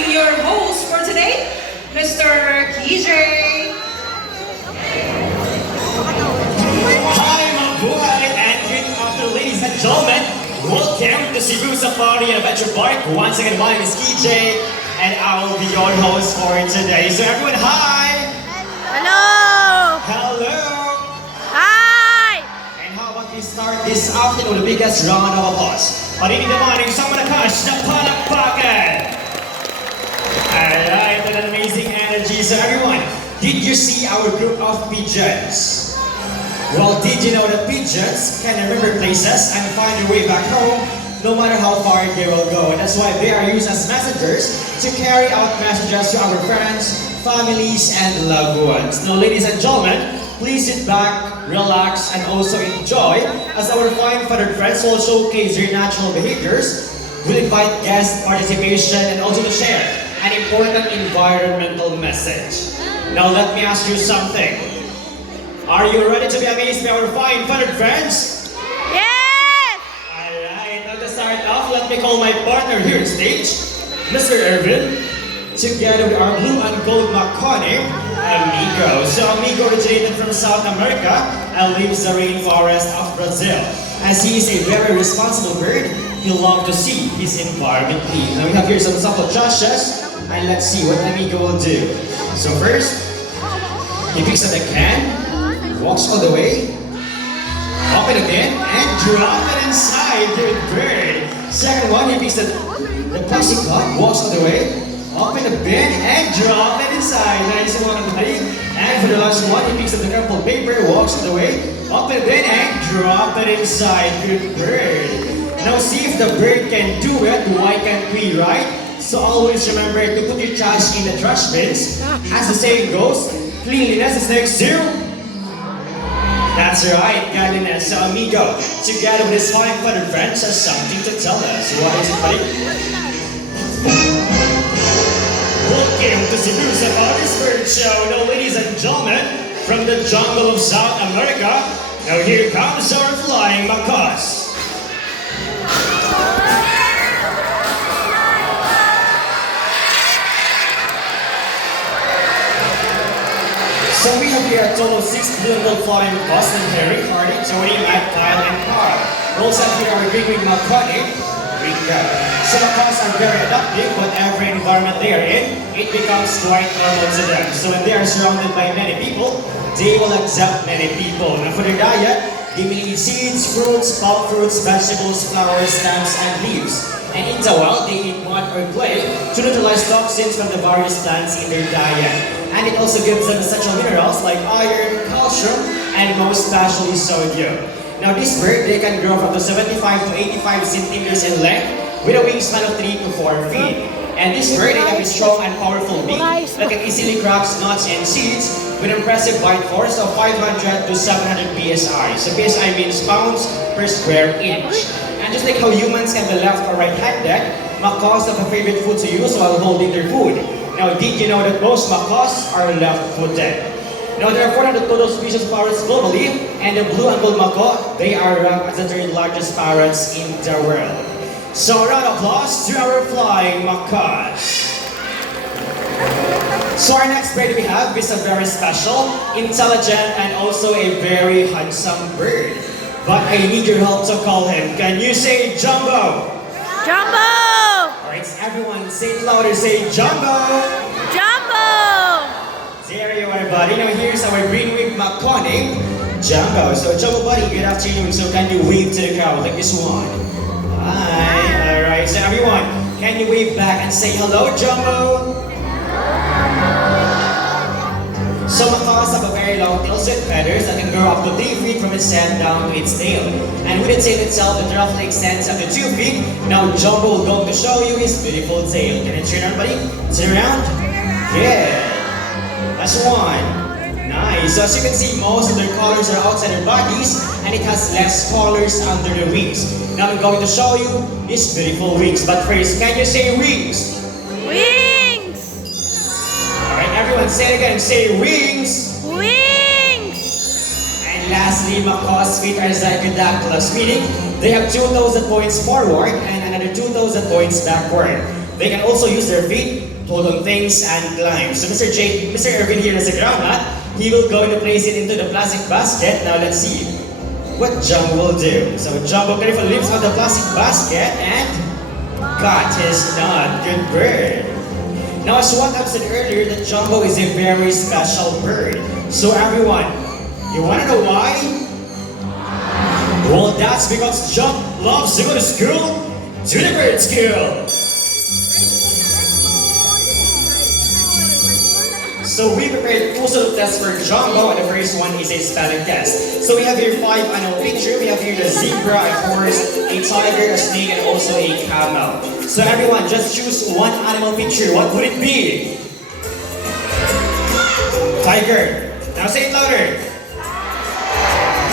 introducing your host for today, Mr. KJ. Hi mga buhay and good afternoon ladies and gentlemen. Welcome to Cebu Safari and Adventure Park. Once again, my name is KJ and I will be your host for today. So everyone, hi! Hello! Hello! Hi! And how about we start this afternoon with the biggest round of applause? Parinig naman ng isang malakas na palakpakan! Alright, an amazing energy. So everyone, did you see our group of pigeons? Well, did you know that pigeons can remember places and find their way back home no matter how far they will go? That's why they are used as messengers to carry out messages to our friends, families, and loved ones. Now, ladies and gentlemen, please sit back, relax, and also enjoy as our fine feathered friends will showcase their natural behaviors. We'll invite guest participation and also to share an important environmental message. Now, let me ask you something. Are you ready to be amazed by our fine feathered friends? Yes! Alright, now to start off, let me call my partner here on stage, Mr. Irvin, together with our blue and gold Makoni, Amigo. So Amigo originated from South America and lives in the rainforest of Brazil. As he is a very responsible bird, he loves to see his environment clean. Now we have here some sample Joshes, and let's see what Amigo will do. So first, he picks up a can, walks all the way, open again, and drop it inside. Good bird. Second one, he picks the plastic cup, walks all the way, open the bin, and drop it inside. Nice one, buddy. And for the last one, he picks up the crumpled paper, walks all the way, open the bin, and drop it inside. Good bird. Now see if the bird can do it, why can't we, right? So always remember to put your trash in the trash bins. As the saying goes, cleanliness is next to That's right, godliness. So Amigo, together with his fine feathered friends, has something to tell us. What is it, buddy? Welcome to Cebu Safari's Bird Show. Now, ladies and gentlemen, from the jungle of South America, now here comes our flying macaws. So we have here a total of 6 blue and gold flying macaws named Harry, Hardy, Tony, Matt, Kyle, and Carl. We also have here our big-wing Makoni, Rico. So macaws are very adaptive, whatever environment they are in, it becomes quite normal to them. So when they are surrounded by many people, they will accept many people. Now for their diet, they will eat seeds, fruits, pulp fruits, vegetables, flowers, stamps, and leaves. And in the wild, they eat mud or clay to neutralize toxins from the various plants in their diet. And it also gives them essential minerals like iron, calcium, and most especially sodium. Now this bird, they can grow from 75 to 85 centimeters in length with a wingspan of 3 to 4 feet. And this bird, they have a strong and powerful beak that can easily crack nuts and seeds with an impressive bite force of 500 to 700 psi. So psi means pounds per square inch. And just like how humans can be left or right-handed, macaws have a favorite food to use while holding their food. Now, did you know that most macaws are left-footed? Now, there are 400 total species of parrots globally, and the blue and gold macaw, they are ranked as the third largest parrots in the world. So, a round of applause to our flying macaws. So, our next bird we have is a very special, intelligent, and also a very handsome bird. But I need your help to call him. Can you say Jumbo? Jumbo! Alright, everyone say it louder, say Jumbo! Jumbo! There you are, buddy. Now here's our green-winged Makoni, Jumbo. So Jumbo, buddy, good afternoon. So can you wave to the crowd like this one? Hi. Alright, so everyone, can you wave back and say hello, Jumbo? So macaws have a very long tail with feathers that can grow up to 3 feet from its head down to its tail. And with its tail itself, it roughly extends up to 2 feet. Now Jumbo will go to show you his beautiful tail. Can you turn around, buddy? Turn around. Good. That's one. Nice. So as you can see, most of their colors are outside their bodies, and it has less colors under the wings. Now I'm going to show you his beautiful wings. But first, can you say wings? Wings! Alright, everyone say it again. Say wings. Wings! And lastly, macaws' feet are zygodaculus, meaning they have 2,000 points forward and another 2,000 points backward. They can also use their feet to hold on things and climb. So Mr. Irvin here has a groundnut. He will go to place it into the plastic basket. Now let's see what Jumbo will do. So Jumbo carefully lifts out the plastic basket and got his nut. Good bird. Now as what I've said earlier, that Jumbo is a very special bird. So everyone, you wanna know why? Well, that's because Jumbo loves to go to school, to the bird school. So we prepared puzzle tests for Jumbo, and the first one is a spelling test. So we have here 5 animal pictures. We have here the zebra, a horse, a tiger, a snake, and also a camel. So everyone, just choose one animal picture. What would it be? Tiger. Now say it louder.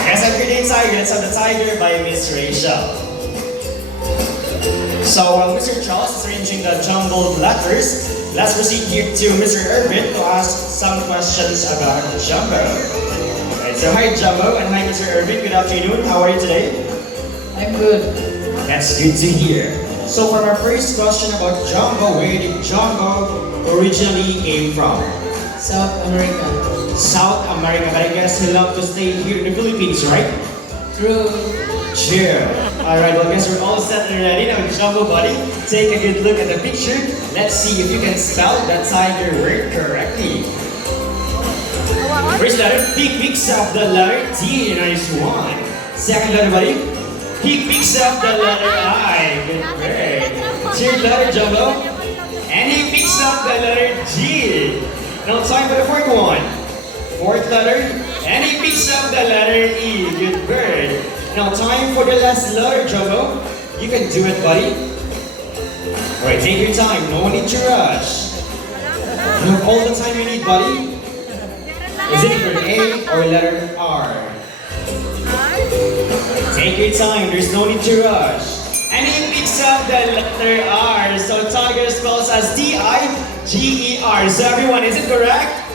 Yes, I'm pretty tiger. Let's have the tiger by Miss Rachel. So while Mr. Charles is arranging the jumbled letters, let's proceed here to Mr. Irvin to ask some questions about Jumbo. Alright, so hi Jumbo and hi Mr. Irvin. Good afternoon. How are you today? I'm good. That's good to hear. So for our first question about Jumbo, where did Jumbo originally came from? South America. South America, but I guess he loved to stay here in the Philippines, right? True. Chill. Alright, well I guess we're all set and ready. Now Jumbo buddy, take a good look at the picture. Let's see if you can spell that tiger word correctly. First letter, he picks up the letter T. Nice one. Second letter buddy, he picks up the letter I. Good bird. Third letter Jumbo, and he picks up the letter G. Now time for the fourth one. Fourth letter, and he picks up the letter E. Good bird. Now time for the last letter, Jumbo. You can do it, buddy. Alright, take your time. No need to rush. You have all the time you need, buddy. Is it letter A or letter R? Take your time. There's no need to rush. And he picks up the letter R. So tiger spells as T-I-G-E-R. So everyone, is it correct?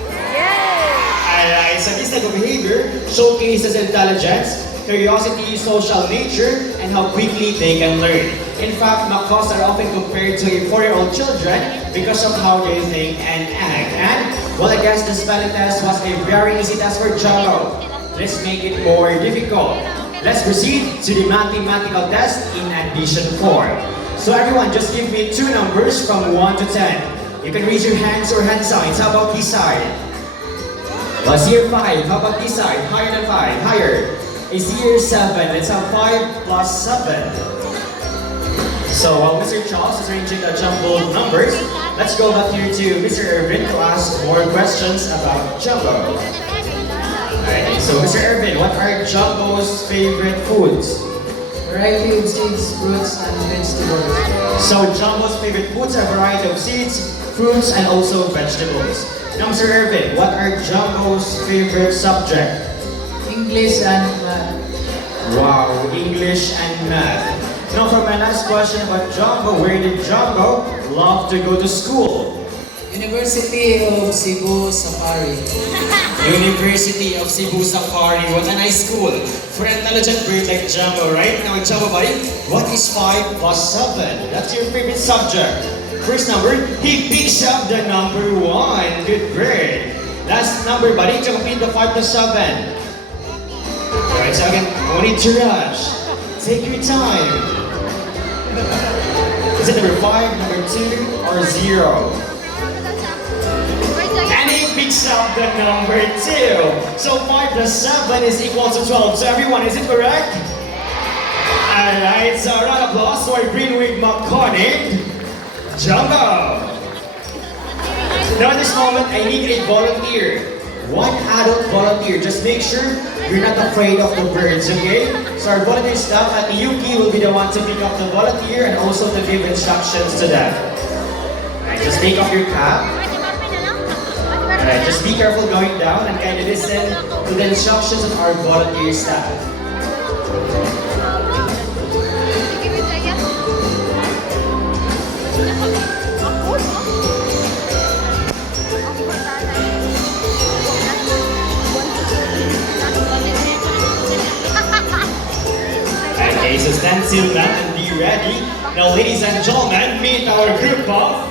Alright, so this type of behavior showcases intelligence, curiosity, social nature, and how quickly they can learn. In fact, macaws are often compared to a 4-year-old children because of how they think and act. And, well, I guess the spelling test was a very easy test for Jumbo. Let's make it more difficult. Let's proceed to the mathematical test in addition form. So everyone, just give me 2 numbers from 1 to 10. You can raise your hands or hand signs. How about this side? Let's hear 5. How about this side? Higher than 5. Higher. Is here 7. Let's have 5 plus 7. So while Mr. Charles is arranging the jumbled numbers, let's go back here to Mr. Irvin to ask more questions about Jumbo. Alright, so Mr. Irvin, what are Jumbo's favorite foods? Variety of seeds, fruits, and vegetables. So Jumbo's favorite foods are a variety of seeds, fruits, and also vegetables. Now Mr. Irvin, what are Jumbo's favorite subject? English and math. Wow, English and math. Now for my last question about Jumbo, where did Jumbo love to go to school? University of Cebu Safari. University of Cebu Safari. What a nice school for an intelligent bird like Jumbo, right? Now Jumbo buddy, what is 5 plus 7? That's your favorite subject. First number, he picks up the number 1. Good bird. Last number buddy, to complete the 5 plus 7. Alright, so again, no need to rush. Take your time. Is it number 5, number 2, or 0? And he picks up the number 2. So 5 plus 7 is equal to 12. So everyone, is it correct? Alright, so a round of applause to our green-winged macaw named Jumbo. Now at this moment, I need a volunteer. One adult volunteer. Just make sure you're not afraid of the birds, okay? So our volunteer staff at the Yuki will be the one to pick up the volunteer and also to give instructions to them. Alright, just take off your cap. Alright, just be careful going down and kind of listen to the instructions of our volunteer staff. Okay, so stand still now and be ready Now, ladies and gentlemen, meet our group of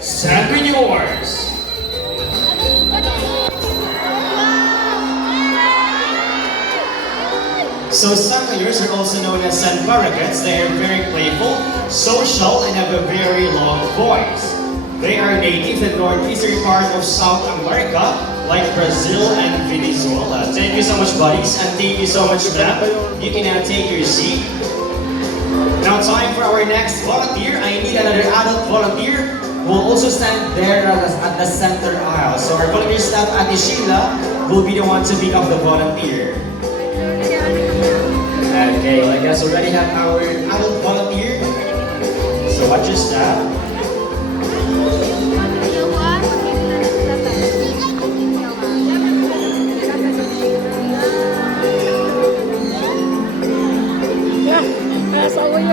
Sanguineurs. So Sanguineurs are also known as San Paragots. They are very playful, social, and have a very long voice. They are native to the northeastern part of South America, like Brazil and Venezuela. Thank you so much, buddies, and thank you so much, ma'am. You can now take your seat. Now, time for our next volunteer. I need another adult volunteer who will also stand there at the center aisle. So our volunteer staff, Ate Sheila, will be the one to pick up the volunteer. Okay, well, I guess we already have our adult volunteer. So watch your step.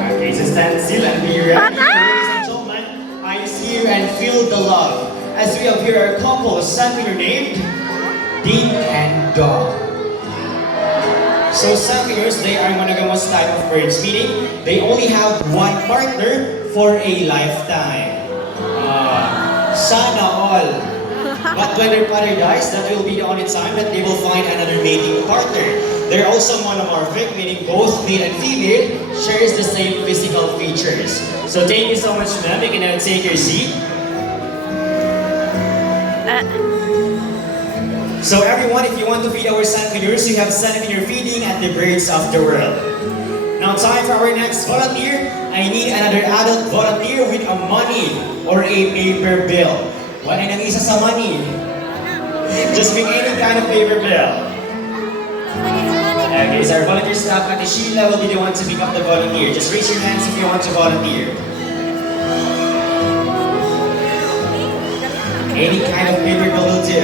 Okay, so stand still and be ready. Ladies and gentlemen, eyes here and feel the love. As we have here a couple, Sanguineur named Ding and Dog. So Sanguineurs, they are monogamous type of birds, meaning they only have one partner for a lifetime. Sana all. But when their partner dies, that will be the only time that they will find another mating partner. They're also monomorphic, meaning both male and female shares the same physical features. So thank you so much, ma'am. You can now take your seat. So everyone, if you want to feed our Sanguineurs, you have Sanguineur feeding at the Birds of the World. Now time for our next volunteer. I need another adult volunteer with a money or a paper bill. Wala nang isa sa money. Just pick any kind of paper bill. Okay, so our volunteer staff, Ate Sheila, will be the one to pick up the volunteer. Just raise your hands if you want to volunteer. Any kind of paper bill will do.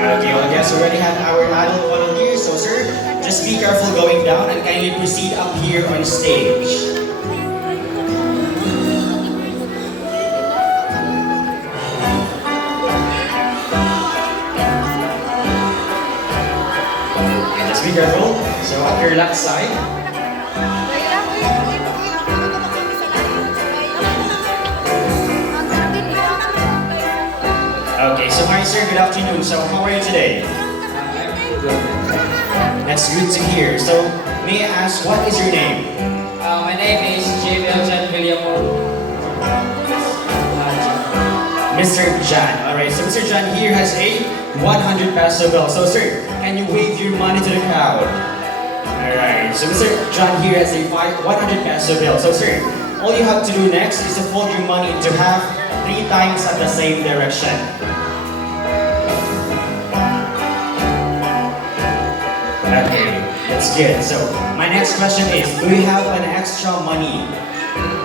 Okay, well, I guess we already have our adult volunteer, so sir, just be careful going down and kindly proceed up here on stage. And just be careful, so up your left side. Okay, so hi sir, good afternoon. So how are you today? That's good to hear. So may I ask, what is your name? My name is J.L. John William. Mr. John. Alright, so Mr. John here has a 100 peso bill. So sir, can you wave your money to the crowd? Alright, so Mr. John here has a 100 peso bill. So sir, all you have to do next is to fold your money into half 3 times at the same direction. Okay, that's good. So, my next question is, do you have an extra money?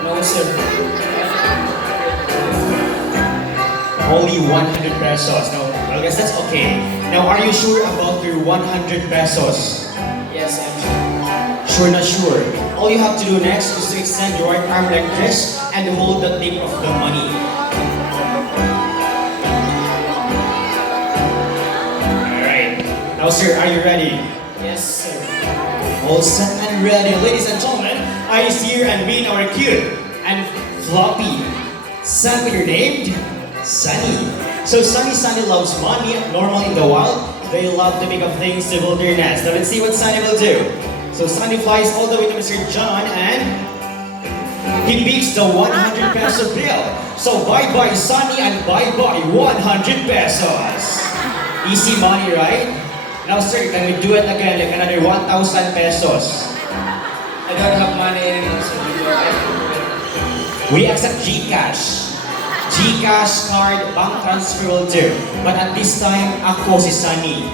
No, sir. Only 100 pesos. No, I guess that's okay. Now, are you sure about your 100 pesos? Yes, I'm sure. Sure, not sure. All you have to do next is to extend your right arm like this and hold the tip of the money. Alright. Now, sir, are you ready? Yes, sir. All set and ready. Ladies and gentlemen, eyes here and meet our cute and floppy Sanguineur named Sunny. So Sunny loves money. Normal in the wild, they love to pick up things to build their nest. Now let's see what Sunny will do. So Sunny flies all the way to Mr. John and he picks the 100 peso bill. So bye-bye Sunny and bye-bye 100 pesos. Easy money, right? Now sir, can we do it again like another 1,000 pesos? I don't have money anymore, sir. We accept GCash. GCash, card, bank transfer will do. But at this time, ako si Sunny.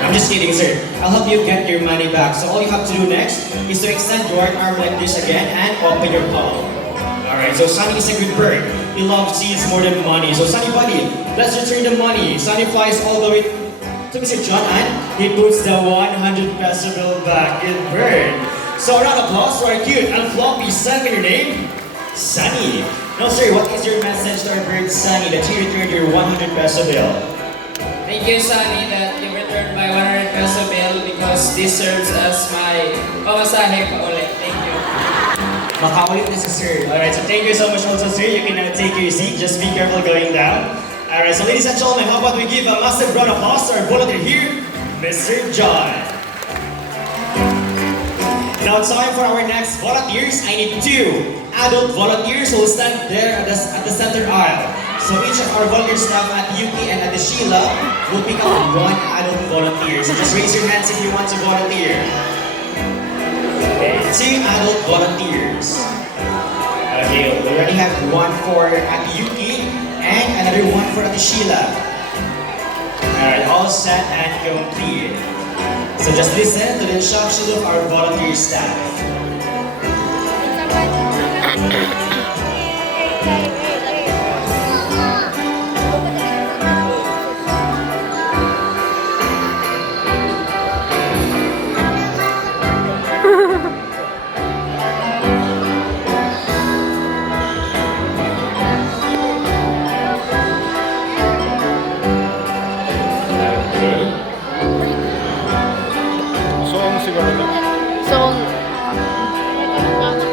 I'm just kidding, sir. I'll help you get your money back. So all you have to do next is to extend your right arm like this again and open your palm. Alright, so Sunny is a good bird. He loves seeds more than money. So Sunny buddy, let's return the money. Sunny flies all the way to Mr. John and he puts the 100 peso bill back in bird. So a round of applause for our cute and floppy Sanguineur name, Sunny. Now sir, what is your message to our bird Sunny that you returned your 100 peso bill? Thank you, Sunny, that you returned my 100 peso bill because this serves as my pamasahe pa ulit. Thank you. Makaulit na si Sir. Alright, so thank you so much also, Sir. You can now take your seat. Just be careful going down. Alright, so ladies and gentlemen, how about we give a massive round of applause to our volunteer here, Mr. John. Now it's time for our next volunteers. I need 2 adult volunteers who will stand there at the center aisle. So each of our volunteer staff at Yuki and at the Sheila will pick out 1 adult volunteer. So just raise your hands if you want to volunteer. Okay, 2 adult volunteers. Okay, we already have 1 for at Yuki and another 1 for at the Sheila. Alright, all set and complete. So just listen to the instructions of our volunteer staff. Song.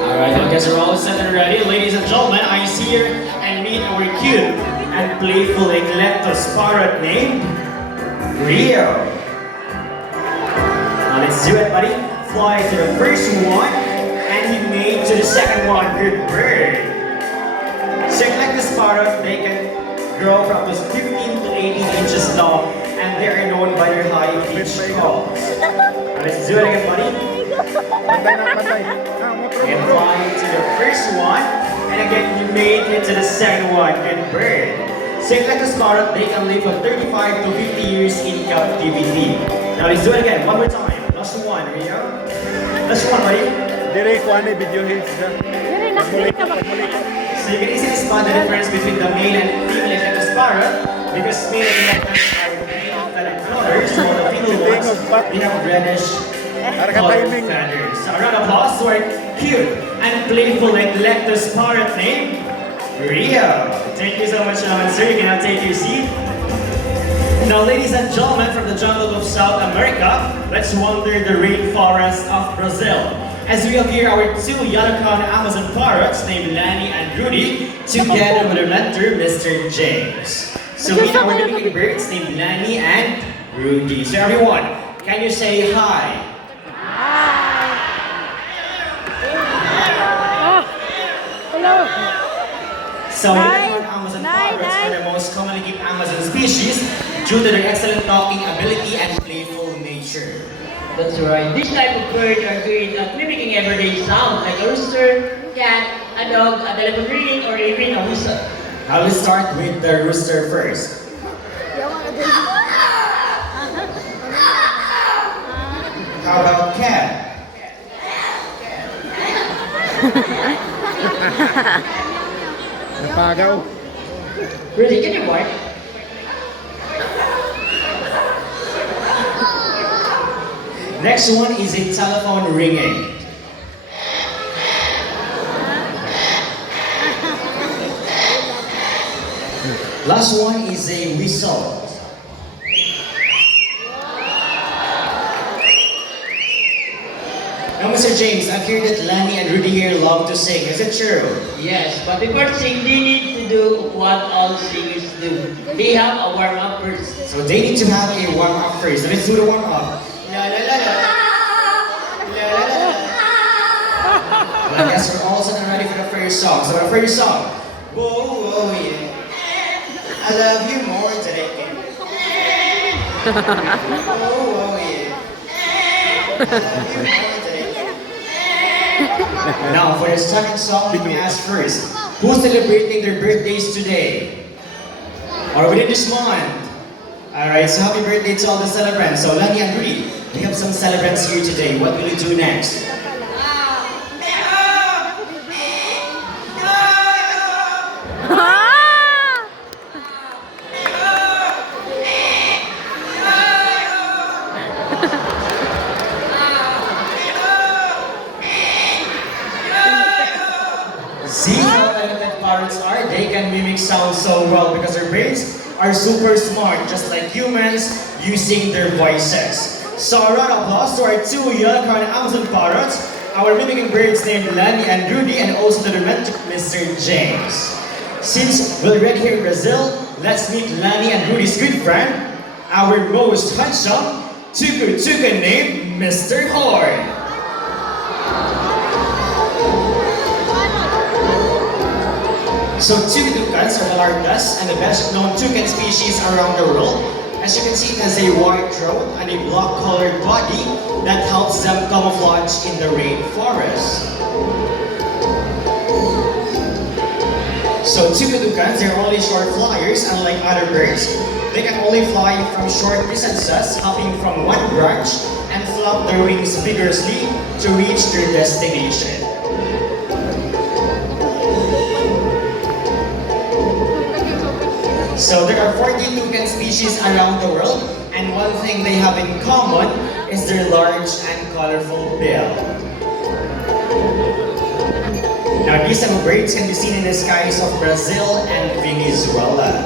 Alright, I guess we're all set and ready. Ladies and gentlemen, I see here and meet our cute and playful Eclectus parrot named Rio. Now let's do it, buddy. Fly to the first one, and he made to the second one. Good bird. So Eclectus parrot, they can grow from up to 15 to 18 inches long, and they are known by their high pitch calls. Now let's do it again, buddy. And fly to the first one, and again you made it to the second one. Good bird. So Eclectus parrot, they can live for 35 to 50 years in captivity. Now let's do it again, one more time. Last one, Rio. Last one, buddy. Dire ko ano video hits na. So you can easily spot the difference between the male and female Eclectus parrot, because male Eclectus are pale colored colors, while the female ones, they have reddish colored feathers. So a round of applause to our cute and playful Eclectus parrot named Rio. Thank you so much, sir. You can now take your seat. Now, ladies and gentlemen, from the jungle of South America, let's wander the rainforest of Brazil. As we have here our 2 yellow-crowned Amazon parrots named Lani and Rudy, together with their mentor, Mr. James. So we have our living birds named Lani and Rudy. So everyone, can you say hi? So yellow-crowned Amazon parrots are the most commonly kept Amazon species due to their excellent talking ability and playful nature. That's right. This type of bird are great at mimicking everyday sound like a rooster, cat, a dog, a telephone ringing, or even a whistle. Now let's start with the rooster first. How about cat? Napagaw. Really, can you bark? Next one is a telephone ringing. Last one is a whistle. Now, Mr. James, I've heard that Lani and Rudy here love to sing. Is it true? Yes, but before singing, they need to do what all singers do. They have a warm-up first. So they need to have a warm-up first. So let's do the warm-up. La la la la. La la la la. Well, I guess we're all set and ready for the first song. So the first song. Whoa, whoa, yeah. I love you more than I can. Whoa, whoa, yeah. I love you more than I can. Now, for the second song, let me ask first. Who's celebrating their birthdays today? Or within this month? Alright, so happy birthday to all the celebrants. So, Lani and Rudy, we have some celebrants here today. What will you do next? See how talented parrots are? They can mimic sound so well because their brains are super smart, just like humans, using their voices. So a round of applause to our 2 yellow-crowned Amazon parrots our mimicking birds named Lani and Rudy, and also the romantic Mr. James. Since we're already here in Brazil, let's meet Lani and Rudy's good friend, our most handsome, Tuku named Mr. Horn. So Tucans are the largest and the best known toucan species around the world. As you can see, it has a white throat and a black-colored body that helps them camouflage in the rainforest. So toucans are only short flyers, unlike other birds. They can only fly from short distances, hopping from one branch and flap their wings vigorously to reach their destination. So there are 40 toucan species around the world, and one thing they have in common is their large and colorful bill. Now these type of birds can be seen in the skies of Brazil and Venezuela.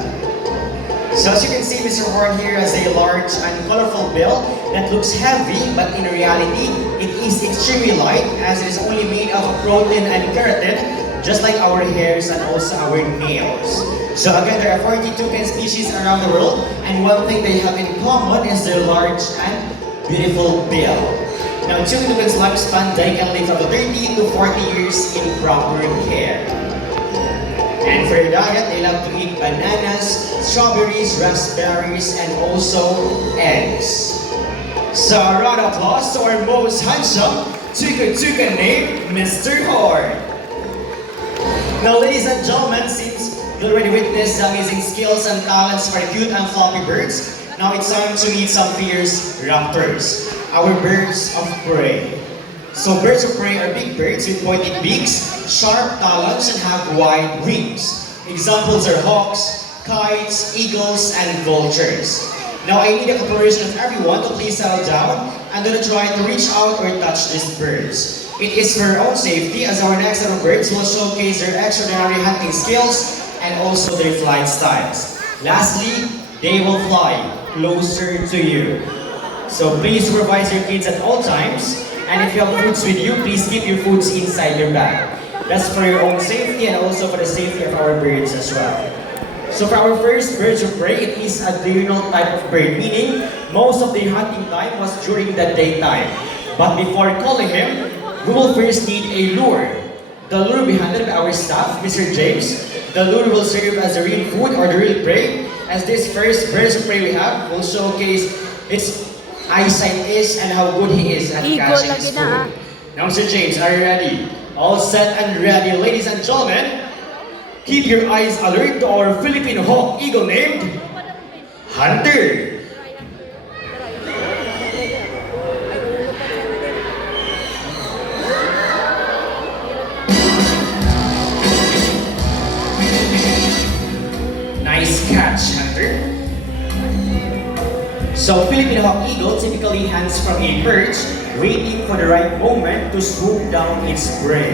So as you can see, Mr. Horn here has a large and colorful bill that looks heavy, but in reality, it is extremely light as it is only made of protein and keratin, just like our hairs and also our nails. So again, there are 40 toucan species around the world, and one thing they have in common is their large and beautiful bill. Now, toucan's lifespan, they can live up to 30 to 40 years in proper care. And for their diet, they love to eat bananas, strawberries, raspberries, and also eggs. So a round of applause to our most handsome toucan named Mr. Horn. Now, ladies and gentlemen, since you already witnessed the amazing skills and talents for cute and floppy birds, now it's time to meet some fierce raptors, our birds of prey. So birds of prey are big birds with pointed beaks, sharp talons, and have wide wings. Examples are hawks, kites, eagles, and vultures. Now I need a cooperation of everyone to please settle down and do not try to reach out or touch these birds. It is for our own safety, as our next set of birds will showcase their extraordinary hunting skills and also their flight styles. Lastly, they will fly closer to you. So please supervise your kids at all times, and if you have foods with you, please keep your foods inside your bag. That's for your own safety and also for the safety of our birds as well. So for our first birds of prey, it is a diurnal type of bird, meaning most of their hunting time was during the daytime. But before calling him, we will first need a lure. The lure will be handled by our staff, Mr. James. The lure will serve as the real food or the real prey, as this first birds of prey we have will showcase its eyesight is and how good he is at catching his food. Now, Mr. James, are you ready? All set and ready, ladies and gentlemen. Keep your eyes alert to our Philippine hawk eagle named Hunter. Nice catch, Hunter. So, Philippine hawk eagle typically hangs from a perch, waiting for the right moment to swoop down its prey.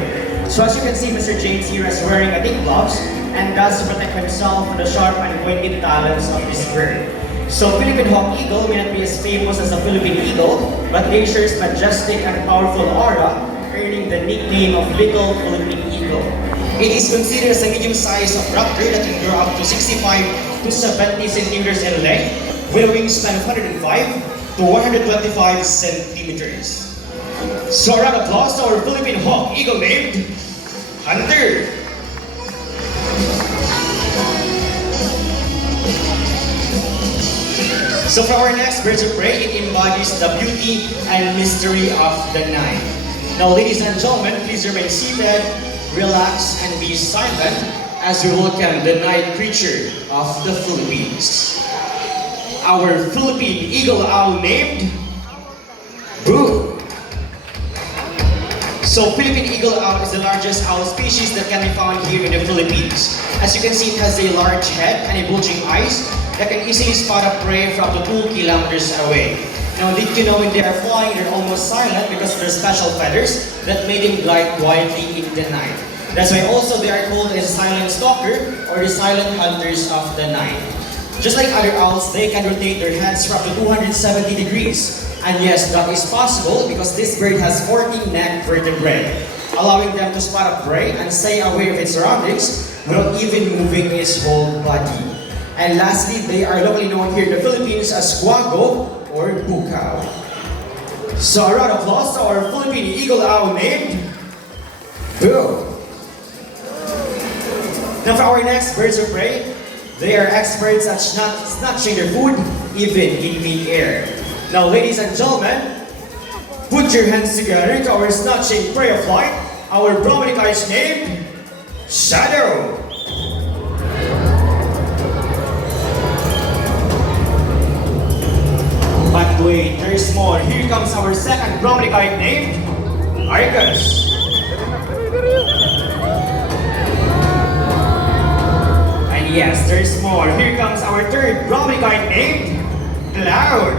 So as you can see, Mr. James here is wearing a thick gloves and does to protect himself from the sharp and pointed talons of this bird. So Philippine hawk eagle may not be as famous as the Philippine eagle, but they share its majestic and powerful aura, earning the nickname of Little Philippine Eagle. It is considered as a medium size of raptor that can grow up to 65 to 70 centimeters in length, with a wingspan of 105 to 125 centimeters. So a round of applause to our Philippine hawk eagle named Hunter. So for our next birds of prey, it embodies the beauty and mystery of the night. Now, ladies and gentlemen, please remain seated, relax, and be silent as we welcome the night creature of the Philippines. Our Philippine eagle owl named Boo. So Philippine eagle owl is the largest owl species that can be found here in the Philippines. As you can see, it has a large head and a bulging eyes that can easily spot a prey from up to 2 kilometers away. Now, did you know when they are flying, they're almost silent because of their special feathers that made them glide quietly in the night. That's why also they are called as silent stalker or the silent hunters of the night. Just like other owls, they can rotate their heads for up to 270 degrees. And yes, that is possible because this bird has 14 neck vertebrae, allowing them to spot a prey and stay aware of its surroundings without even moving its whole body. And lastly, they are locally known here in the Philippines as guago or bukaw. So a round of applause to our Philippine eagle owl named Boo. Now for our next birds of prey, they are experts at snatching their food even in mid-air. Now ladies and gentlemen, put your hands together to our snatching prey of flight, our Brahminic is named Shadow. But wait, there's more. Here comes our second Brahminic named Argus. And yes, there's more. Here comes our third Brahminic named Cloud.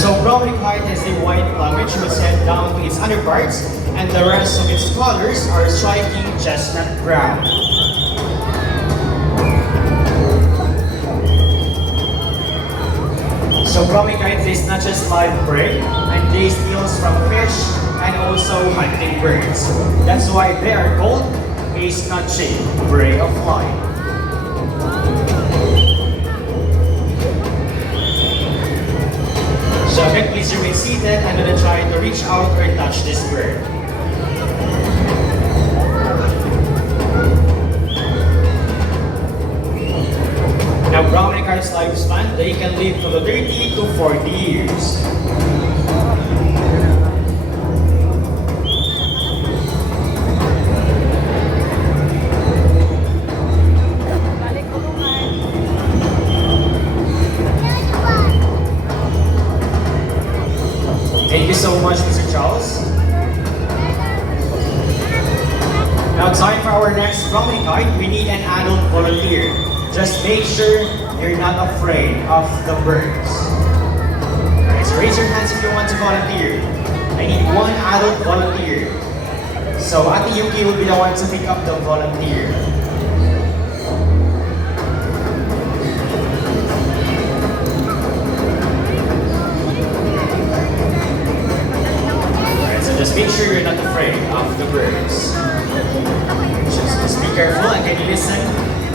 So Brahminic has a white plumage which head down to its underparts, and the rest of its colors are striking chestnut brown. So Brahminic they snatches live prey and they steals from fish and also hunting birds. That's why they are called a snatching prey of flight. So again, please remain seated and do not try to reach out or touch this bird. Now, Brahminic lifespan, they can live from 30 to 40 years. Thank you so much, Mr. Charles. Now, time for our next Brahminic. We need an adult volunteer. Just make sure you're not afraid of the birds. Alright, so raise your hands if you want to volunteer. I need one adult volunteer. So Ate Yuki will be the one to pick up the volunteer. Alright, so just make sure you're not afraid of the birds. Just be careful and can you listen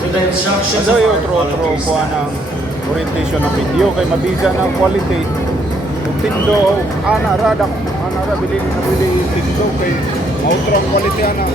to the instructions Ano of yung our otro volunteer kuha staff. ng orientation ng video kay mabisa ng quality. Kung tindo, ana ra bilin na bili tindo kay mautro ang quality ana.